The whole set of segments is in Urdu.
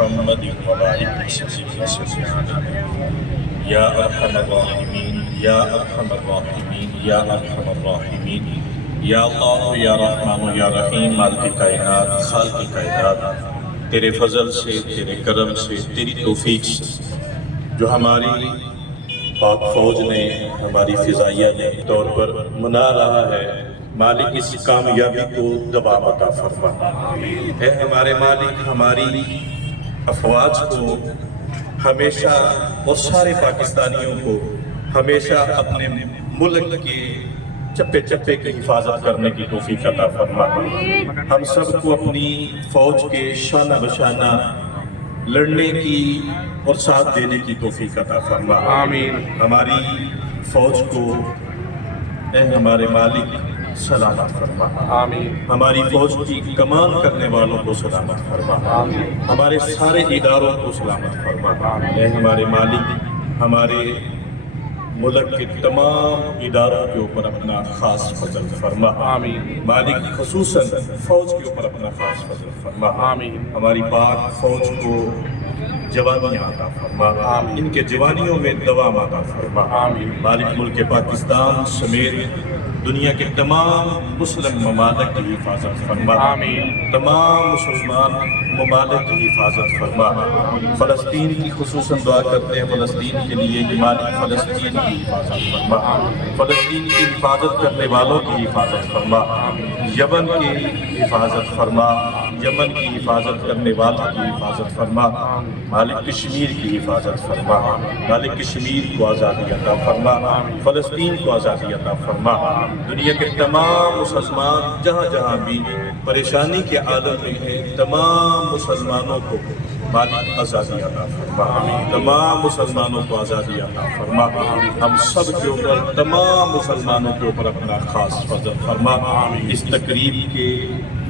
محمد وبارك وسلم یا ارحم الراحمین یا ارحم الراحمین یا ارحم الراحمین یا اللہ یا رحمان یا رحیم مالک کائنات خالق کائنات، تیرے فضل سے، تیرے کرم سے، تیری توفیق سے جو ہماری پاک فوج نے، ہماری فضائیہ نے طور پر منا رہا ہے، مالک اس کامیابی کو دوام عطا فرما۔ اے ہمارے مالک، ہماری افواج کو ہمیشہ اور سارے پاکستانیوں کو ہمیشہ اپنے ملک کے چپے چپے کی حفاظت کرنے کی توفیق عطا فرما۔ ہم سب کو اپنی فوج کے شانہ بشانہ لڑنے کی اور ساتھ دینے کی توفیق عطا فرما۔ آمین۔ ہماری فوج کو اے ہمارے مالک سلامت فرما۔ آمین۔ ہماری فوج کی کمان کرنے والوں کو سلامت فرما۔ آمین۔ ہمارے سارے اداروں کو سلامت فرما۔ اے ہمارے مالک، ہمارے ملک کے تمام اداروں کے اوپر اپنا خاص فضل فرما۔ آمین۔ مالک خصوصاً فوج کے اوپر اپنا خاص فضل فرما۔ آمین۔ ہماری پاک فوج کو جوانیاں عطا فرما، ان کے جوانیوں میں دوام عطا فرما۔ آمین۔ مالک ملک پاکستان سمیت دنیا کے تمام مسلم ممالک کی حفاظت فرما۔ آمین۔ تمام مسلمان ممالک کی حفاظت فرما۔ فلسطین کی خصوصاً دعا کرتے ہیں فلسطین کے لیے کہ مالک فلسطین کی حفاظت فرما، فلسطین کی حفاظت کرنے والوں کی حفاظت فرما، یمن کی حفاظت فرما، یمن کی حفاظت کرنے والوں کی حفاظت فرما، مالک کشمیر کی حفاظت فرما، مالک کشمیر کو آزادی عطا فرما، فلسطین کو آزادی عطا فرما۔ دنیا کے تمام مسلمان جہاں جہاں بھی پریشانی کے عالم میں ہیں، تمام مسلمانوں کو مالک آزادی عطا فرما، تمام مسلمانوں کو آزادی عطا فرما۔ ہم سب کے اوپر، تمام مسلمانوں کے اوپر اپنا خاص فضل فرما۔ اس تقریب کے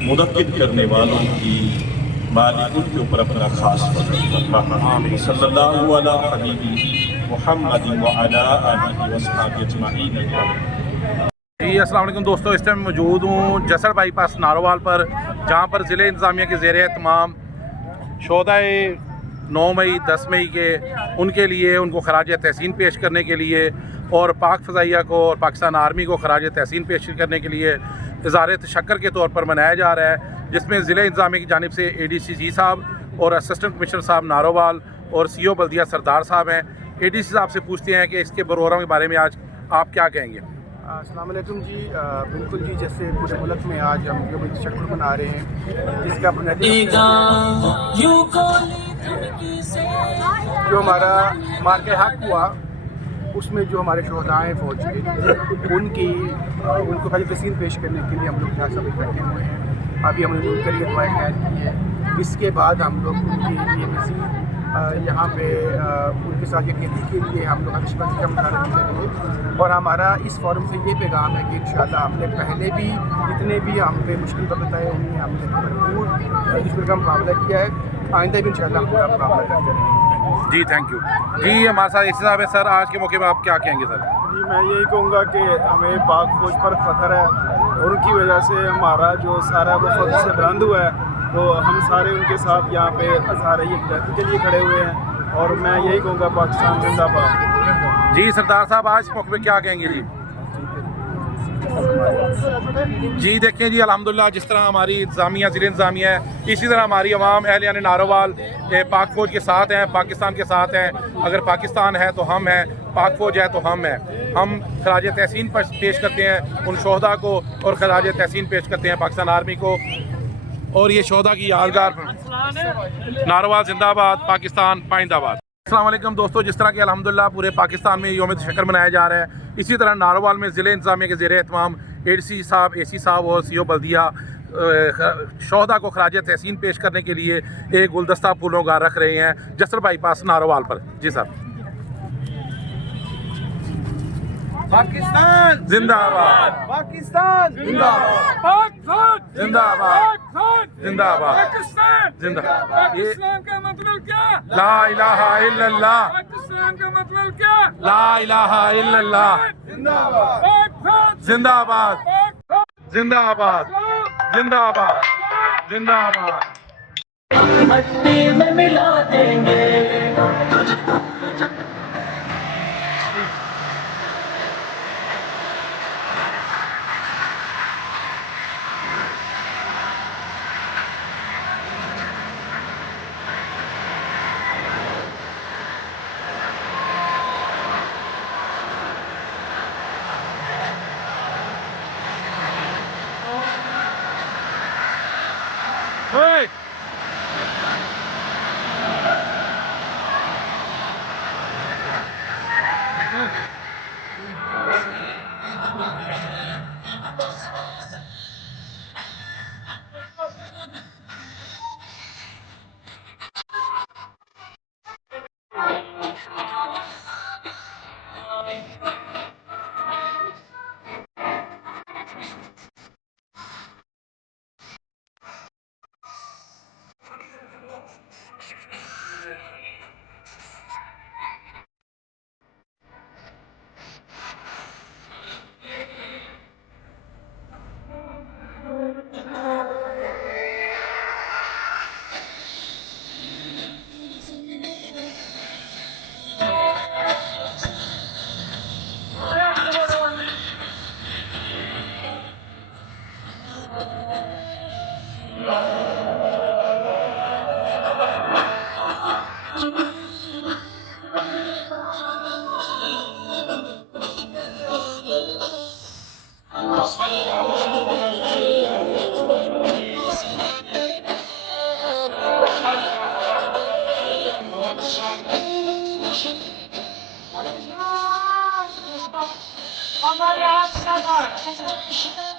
منعقد کرنے والوں کی مالک ان کے اوپر اپنا خاص فضل فرما۔ صلی اللہ علیہ حبیبی محمد وعلی آلہ وصحبہ اجمعین۔ جی السلام علیکم دوستو، اس ٹائم موجود ہوں جسر بائی پاس ناروال پر، جہاں پر ضلع انتظامیہ کے زیر اہتمام شہدائے 9 مئی 10 مئی کے ان کے لیے ان کو خراج تحسین پیش کرنے کے لیے اور پاک فضائیہ کو اور پاکستان آرمی کو خراج تحسین پیش کرنے کے لیے اظہار تشکر کے طور پر منایا جا رہا ہے، جس میں ضلع انتظامیہ کی جانب سے ADCG صاحب اور اسسٹنٹ کمشنر صاحب ناروال اور CO بلدیہ سردار صاحب ہیں۔ ADC صاحب سے پوچھتے ہیں کہ اس کے پروگرام کے بارے میں آج آپ کیا کہیں گے؟ السلام علیکم جی، بالکل جی، جیسے پورے ملک میں آج ہم یوم تشکر منا رہے ہیں، جس کا بنیادی جو ہمارا مارکہ حق ہوا اس میں جو ہمارے شہداء ہیں فوج کے، ان کو خراج تحسین پیش کرنے کے لیے ہم لوگ یہاں سب اکٹھے ہوئے ہیں۔ ابھی ہم نے ان کے لیے دعائیں خیر کی ہے، اس کے بعد ہم لوگ ان کے لیے مزید یہاں پہ ان کے ساتھ یکجہتی کے لیے ہم لوگ اشبہ کا مظاہرہ کریں گے، اور ہمارا اس فورم سے یہ پیغام ہے کہ انشاءاللہ ہم نے پہلے بھی جتنے بھی ہم پہ مشکل وقت آئے ان میں ہم نے بھرپور دشمن کا مقابلہ کیا ہے، آئندہ بھی انشاءاللہ ہم پورا مقابلہ کرتے رہیں گے۔ جی تھینک یو۔ جی ہمارے ساتھ اسی صاحب ہے سر، آج کے موقع پہ آپ کیا کہیں گے سر؟ جی میں یہی کہوں گا کہ ہمیں پاک فوج پر فخر ہے، اور ان کی وجہ سے ہمارا جو سارا وہ فخر سے بلند ہوا ہے، تو ہم سارے ان کے ساتھ یہاں پہ اظہار یکجہتی کے لیے کھڑے ہوئے ہیں، اور میں یہی کہوں گا پاکستان زندہ باد۔ جی سردار صاحب آج اس موقع پہ کیا کہیں گے؟ جی دیکھیں جی الحمدللہ، جس طرح ہماری انتظامیہ ضلع انتظامیہ ہے، اسی طرح ہماری عوام اہلیان ناروال پاک فوج کے ساتھ ہیں، پاکستان کے ساتھ ہیں۔ اگر پاکستان ہے تو ہم ہیں، پاک فوج ہے تو ہم ہیں۔ ہم خراج تحسین پیش کرتے ہیں ان شہداء کو، اور خراج تحسین پیش کرتے ہیں پاکستان آرمی کو، اور یہ شہداء کی یادگار ناروال زندہ آباد، پاکستان پائندہ آباد۔ السلام علیکم دوستو، جس طرح کہ الحمدللہ پورے پاکستان میں یوم تشکر منایا جا رہا ہے، اسی طرح ناروال میں ضلع انتظامیہ کے زیر اہتمام ADC صاحب، AC صاحب اور CO بلدیہ شہداء کو خراج تحسین پیش کرنے کے لیے ایک گلدستہ پھولوں کا رکھ رہے ہیں جسر بائی پاس ناروال پر۔ جی سر۔ پاکستان زندہ آباد، پاکستان زندہ آباد، پاکستان زندہ آباد، زندہ آباد، پاکستان زندہ۔ پاکستان کا مطلب کیا؟ لا الہ الا اللہ، پاکستان کا مطلب کیا؟ لا الہ الا اللہ، زندہ آباد، زندہ آباد، زندہ آباد، زندہ آباد، زندہ آباد۔ مٹی میں ملا دیں گے. Hey! Ama rahatsız var.